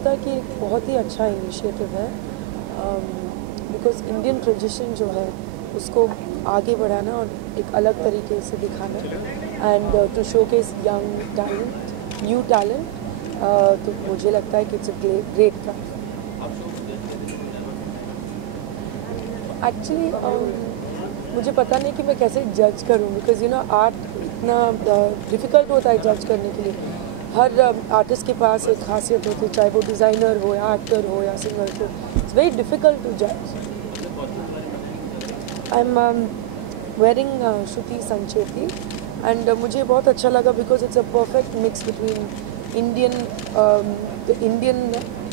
लगता है कि एक बहुत ही अच्छा इनिशिएटिव है, बिकॉज इंडियन ट्रेडिशन जो है उसको आगे बढ़ाना और एक अलग तरीके से दिखाना and to showcase young talent, new talent, तो मुझे लगता है कि इट्स अ ग्रेट काम। एक्चुअली मुझे पता नहीं कि मैं कैसे जज करूँ, बिकॉज आर्ट इतना डिफ़िकल्ट होता है जज करने के लिए। हर आर्टिस्ट के पास एक खासियत होती है, चाहे वो डिज़ाइनर हो या एक्टर हो या सिंगर हो। इट्स वेरी डिफ़िकल्ट टू जज। आई am wearing Shruti Sancheti and मुझे बहुत अच्छा लगा because it's a perfect mix between Indian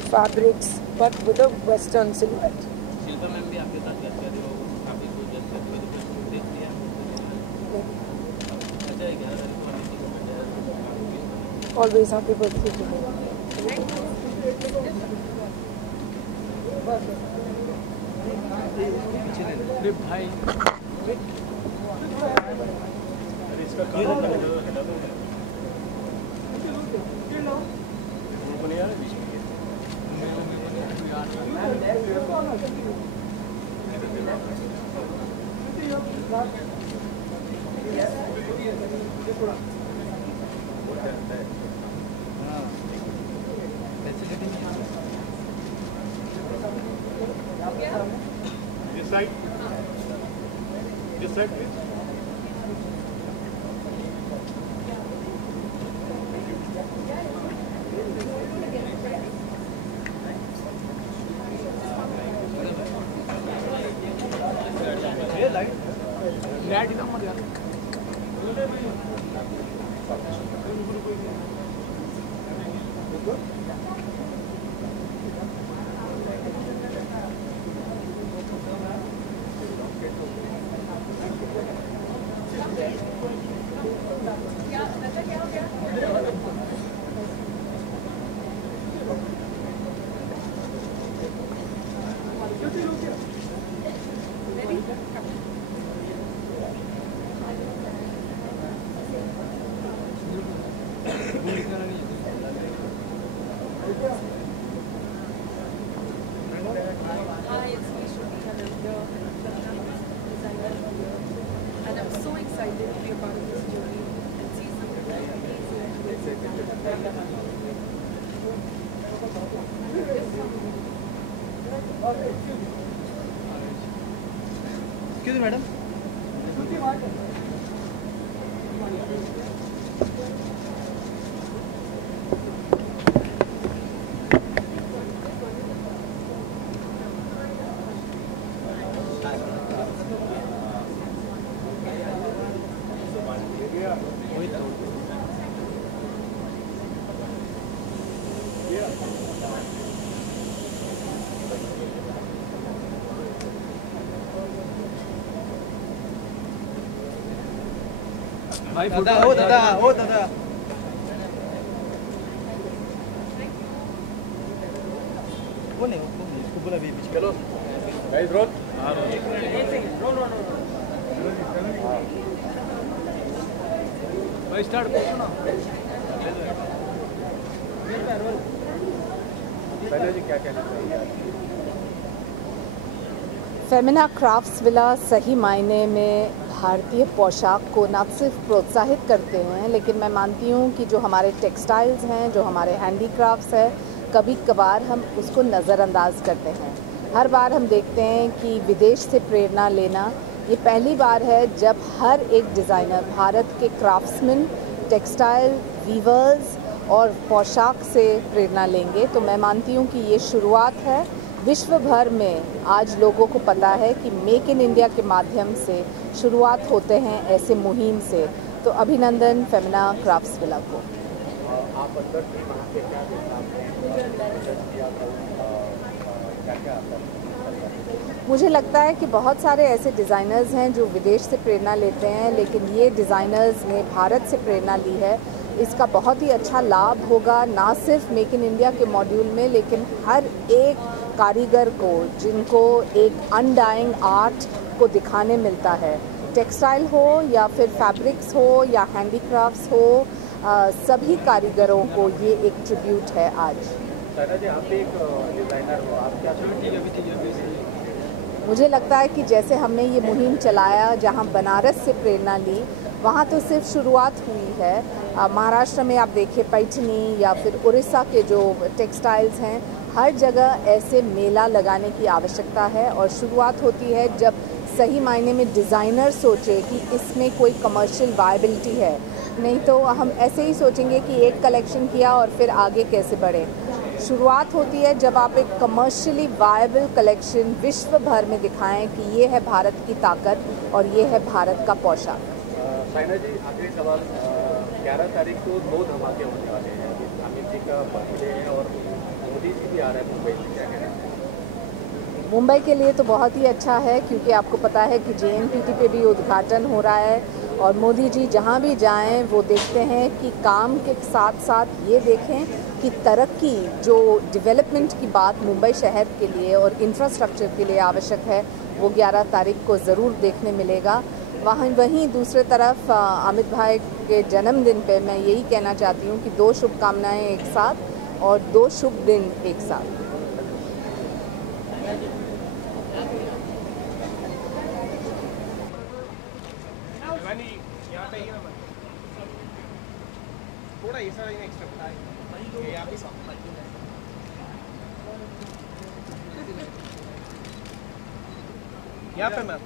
fabrics but with a western silhouette. Shilpa ma'am भी आपके साथ जज कर रहे हो, काफी कुछ जज करते हो, तो देख लिया अच्छा है क्या? Always happy birthday to me. भाई This side, please. लाइट इधर मत यार। Hi, it's me, Shruti Hananda, designer here, and I'm so excited to be a part of this journey and see something amazing. Excuse me, madam. भाई दादा ओ दादा ओ दादा वो नहीं उसको बोला भी पीछे चलो Guys, roll. भाई स्टार्ट करो ना। पहले जी क्या कहना चाहिए? फेमिना क्राफ्ट्सविला सही मायने में भारतीय पोशाक को न सिर्फ प्रोत्साहित करते हैं, लेकिन मैं मानती हूँ कि जो हमारे टेक्सटाइल्स हैं, जो हमारे हैंडीक्राफ्ट्स हैं, कभी कभार हम उसको नज़रअंदाज करते हैं। हर बार हम देखते हैं कि विदेश से प्रेरणा लेना, ये पहली बार है जब हर एक डिज़ाइनर भारत के क्राफ्ट्समैन, टेक्सटाइल वीवर्स और पोशाक से प्रेरणा लेंगे। तो मैं मानती हूँ कि ये शुरुआत है। विश्व भर में आज लोगों को पता है कि मेक इन इंडिया के माध्यम से शुरुआत होते हैं ऐसे मुहिम से। तो अभिनंदन फेमिना क्राफ्ट्सविला को। आप अंदर से वहाँ पे क्या मुझे लगता है कि बहुत सारे ऐसे डिज़ाइनर्स हैं जो विदेश से प्रेरणा लेते हैं, लेकिन ये डिज़ाइनर्स ने भारत से प्रेरणा ली है। इसका बहुत ही अच्छा लाभ होगा ना सिर्फ मेक इन इंडिया के मॉड्यूल में, लेकिन हर एक कारीगर को जिनको एक अनडाइंग आर्ट को दिखाने मिलता है, टेक्सटाइल हो या फिर फैब्रिक्स हो या हैंडीक्राफ्ट्स हो, सभी कारीगरों को ये एक ट्रिब्यूट है आज। सायरा जी, आप भी एक डिज़ाइनर हो, आप क्या मुझे लगता है कि जैसे हमने ये मुहिम चलाया जहाँ बनारस से प्रेरणा ली, वहाँ तो सिर्फ शुरुआत हुई है। महाराष्ट्र में आप देखिए पैठनी या फिर उड़ीसा के जो टेक्सटाइल्स हैं, हर जगह ऐसे मेला लगाने की आवश्यकता है। और शुरुआत होती है जब सही मायने में डिज़ाइनर सोचे कि इसमें कोई कमर्शियल वायबिलिटी है, नहीं तो हम ऐसे ही सोचेंगे कि एक कलेक्शन किया और फिर आगे कैसे बढ़े। शुरुआत होती है जब आप एक कमर्शियली वायबल कलेक्शन विश्व भर में दिखाएं कि ये है भारत की ताकत और ये है भारत का पोशाक। सायरा जी, आखिरी सवाल, 11 तारीख को 2 धमाके होने वाले हैं। अमित जी का बर्थडे है और मोदी जी भी आ रहे हैं मुंबई से, क्या कहना है? मुंबई के लिए तो बहुत ही अच्छा है, क्योंकि आपको पता है कि JNPT पे भी उद्घाटन हो रहा है और मोदी जी जहाँ भी जाएं वो देखते हैं कि काम के साथ साथ ये देखें कि तरक्की, जो डेवलपमेंट की बात मुंबई शहर के लिए और इंफ्रास्ट्रक्चर के लिए आवश्यक है, वो 11 तारीख को ज़रूर देखने मिलेगा। वहीं दूसरे तरफ अमित भाई के जन्मदिन पे मैं यही कहना चाहती हूँ कि 2 शुभकामनाएँ एक साथ और 2 शुभ दिन एक साथ। थोड़ा ऐसा एक्स्ट्रा आप ही यहाँ पे मैम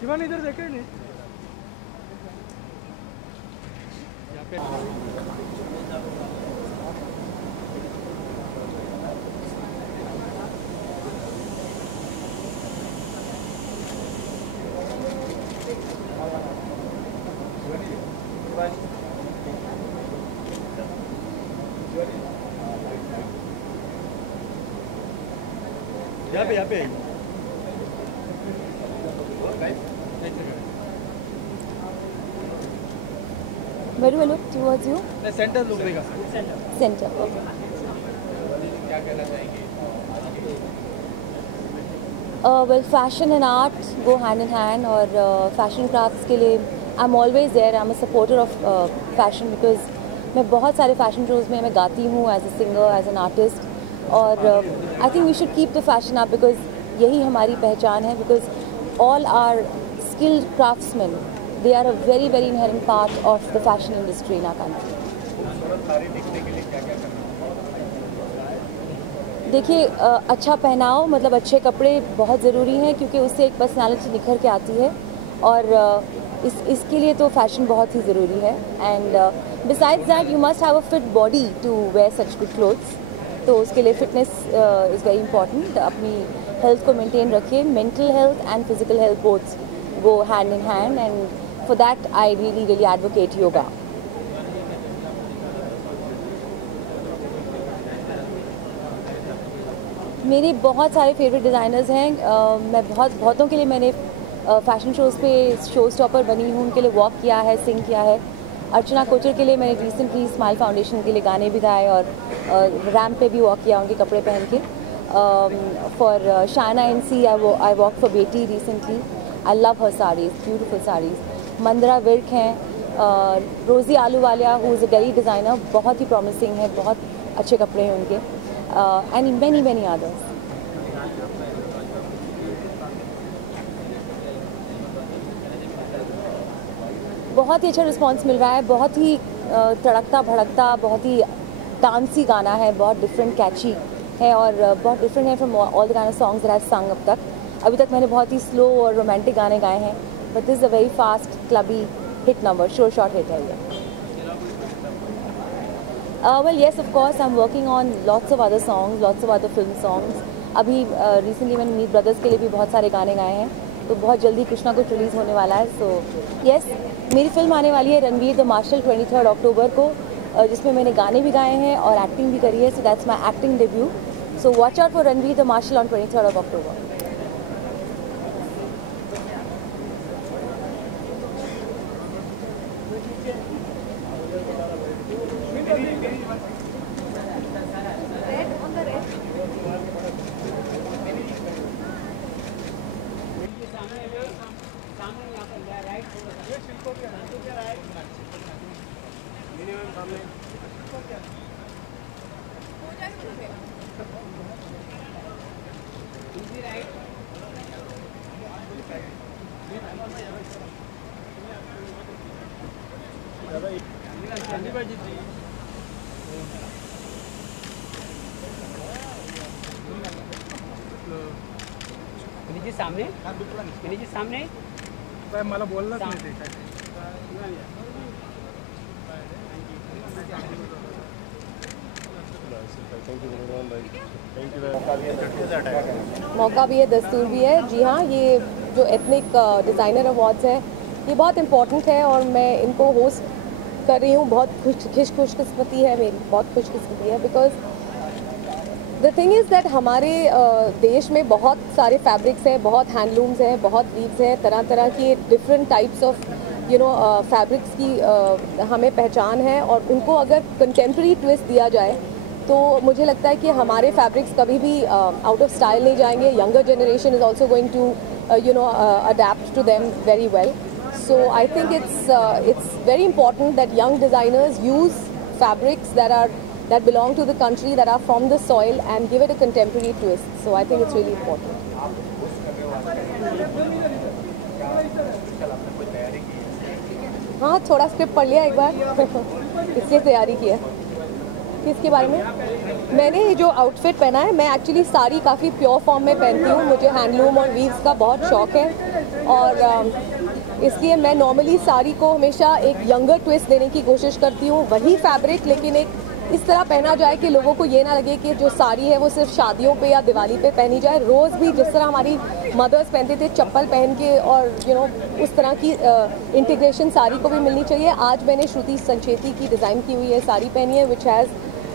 शिवानी इधर देखे नहीं यहाँ पे यहाँ पे Where do I look? Towards you? Centre look देगा Center. Okay. क्या कहना चाहेंगे? Well, fashion and art go hand in hand. और fashion crafts के लिए I'm always there. I'm a supporter of fashion because मैं बहुत सारे fashion shows में मैं गाती हूँ as a singer, as an artist. और I think we should keep the fashion up because यही हमारी पहचान है. Because all our skilled craftsmen, they are a very very inherent part of the fashion industry in our country. सारी दिखने के लिए क्या क्या करना? देखिए अच्छा पहनाव मतलब अच्छे कपड़े बहुत ज़रूरी हैं क्योंकि उससे एक पर्सनालिटी निखर के आती है और इसके लिए तो फैशन बहुत ही ज़रूरी है. And besides that you must have a fit body to wear such good clothes. तो उसके लिए फिटनेस इज़ वेरी इंपॉर्टेंट. अपनी हेल्थ को मेंटेन रखिए. Mental health and physical health both go hand in hand and for that I really advocate yoga. मेरे बहुत सारे favourite designers हैं. मैं बहुतों के लिए मैंने फ़ैशन शोज़ पे शो स्टॉपर बनी हूँ. उनके लिए वॉक किया है, सिंग किया है. अर्चना कोचर के लिए मैंने रिसेंटली स्माइल फाउंडेशन के लिए गाने भी गाए और रैम्प पे भी वॉक किया उनके कपड़े पहन के. For Shaina NC I walk for बेटी recently. I love her saris, beautiful saris. Mandra Virk हैं. Rosy Ahluwalia who is a Delhi designer, बहुत ही प्रॉमिसिंग है, बहुत अच्छे कपड़े हैं उनके. And many others. बहुत ही अच्छा रिस्पांस मिल रहा है. बहुत ही तड़कता भड़कता, बहुत ही डांसी गाना है, बहुत डिफरेंट कैची है और बहुत डिफरेंट है from all the kind of songs that I संग अब तक. अभी तक मैंने बहुत ही स्लो और रोमांटिक गाने गाए हैं, but this is a very fast clubby hit number, short hit है ये. Well, yes, of course, I'm working on lots of other songs, lots of other film songs. अभी recently मैंने मीत ब्रदर्स के लिए भी बहुत सारे गाने गाए हैं, तो बहुत जल्दी कुछ ना कुछ रिलीज़ होने वाला है. सो yes, मेरी फिल्म आने वाली है रणवीर द मार्शल 23 अक्टूबर को, जिसमें मैंने गाने भी गाए हैं और एक्टिंग भी करी है. So that's my acting debut. So watch out for Ranveer the marshal on 23 October. Minimum सामने जी सामने मिनी जी सामने मला बोललाच नाही ते काय. मौका भी है, दस्तूर भी है। जी हाँ, ये जो एथनिक डिज़ाइनर अवार्ड्स हैं ये बहुत इम्पोर्टेंट है और मैं इनको होस्ट कर रही हूँ। बहुत खुशकिस्मती है मेरी, बहुत खुशकिस्मती है। Because the thing is that हमारे देश में बहुत सारे फैब्रिक्स हैं, बहुत हैंडलूम्स हैं, बहुत वीव्स हैं, तरह तरह की डिफरेंट टाइप्स ऑफ फैब्रिक्स की हमें पहचान है। और उनको अगर कंटेम्प्रेरी ट्विस्ट दिया जाए तो मुझे लगता है कि हमारे फैब्रिक्स कभी भी आउट ऑफ स्टाइल नहीं जाएंगे। Younger generation is also going to adapt to them very well. So I think it's very important that young designers use fabrics that belong to the country, that are from the soil, and give it a contemporary twist. So I think it's really important. हाँ, थोड़ा script पढ़ लिया एक बार इसलिए तैयारी की है। किसके बारे में? मैंने जो आउटफिट पहना है, मैं एक्चुअली साड़ी काफ़ी प्योर फॉर्म में पहनती हूँ। मुझे हैंडलूम और वीव्स का बहुत शौक है और इसलिए मैं नॉर्मली साड़ी को हमेशा एक यंगर ट्विस्ट देने की कोशिश करती हूँ। वही फैब्रिक लेकिन एक इस तरह पहना जाए कि लोगों को ये ना लगे कि जो साड़ी है वो सिर्फ शादियों पे या दिवाली पे पहनी जाए। रोज़ भी जिस तरह हमारी मदर्स पहनते थे चप्पल पहन के, और उस तरह की इंटीग्रेशन साड़ी को भी मिलनी चाहिए। आज मैंने श्रुति संचेती की डिज़ाइन की हुई है साड़ी पहनी है, which has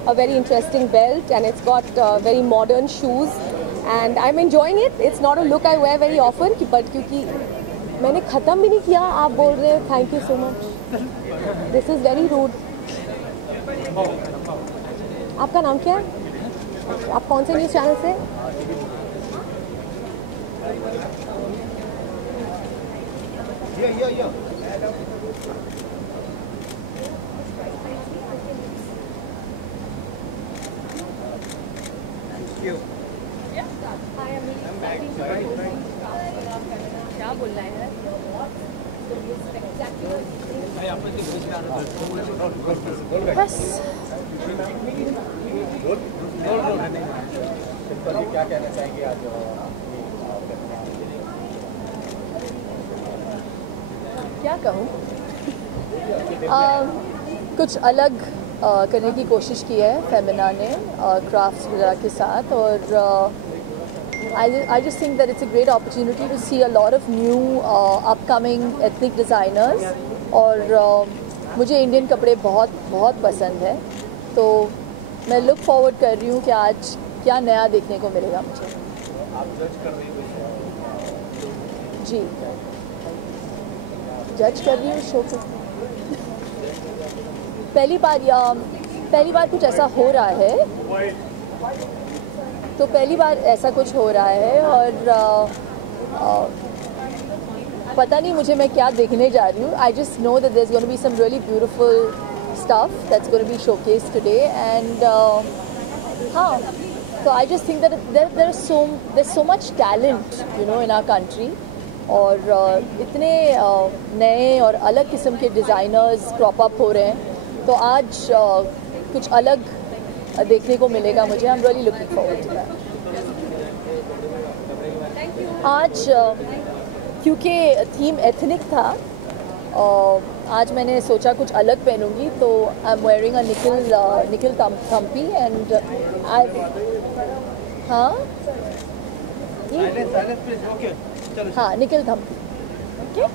a very interesting belt and it's got very modern shoes and I'm enjoying it. It's not a look I wear very often, but क्योंकि मैंने ख़त्म भी नहीं किया, आप बोल रहे हैं thank you so much. This is very rude. आपका नाम क्या है? आप कौन से न्यूज़ चैनल से? क्या बोल रहा है? बस क्या कहना चाहेंगे आज? क्या कहूँ, कुछ अलग करने की कोशिश की है फेमिना ने क्राफ्ट्स वगैरह के साथ। और I just think that it's a great opportunity to see a lot of new upcoming ethnic designers और मुझे इंडियन कपड़े बहुत बहुत पसंद है, तो मैं लुक फॉरवर्ड कर रही हूँ कि आज क्या नया देखने को मिलेगा मुझे। आप जज कर रही हो? जी, जज कर रही हूँ शो को। पहली बार कुछ ऐसा हो रहा है, तो पहली बार ऐसा कुछ हो रहा है और पता नहीं मुझे मैं क्या देखने जा रही हूँ। I just know that there is going to be some really beautiful stuff that's going to be showcased today and हाँ, तो I just think that there is so much talent in our country और इतने नए और अलग किस्म के designers crop up हो रहे हैं, तो आज कुछ अलग देखने को मिलेगा मुझे। I am really looking forward to that. आज क्योंकि थीम एथनिक था, आज मैंने सोचा कुछ अलग पहनूंगी, तो I am wearing a Nikhil Thampi and I हाँ निकिल थम्पी। ओके।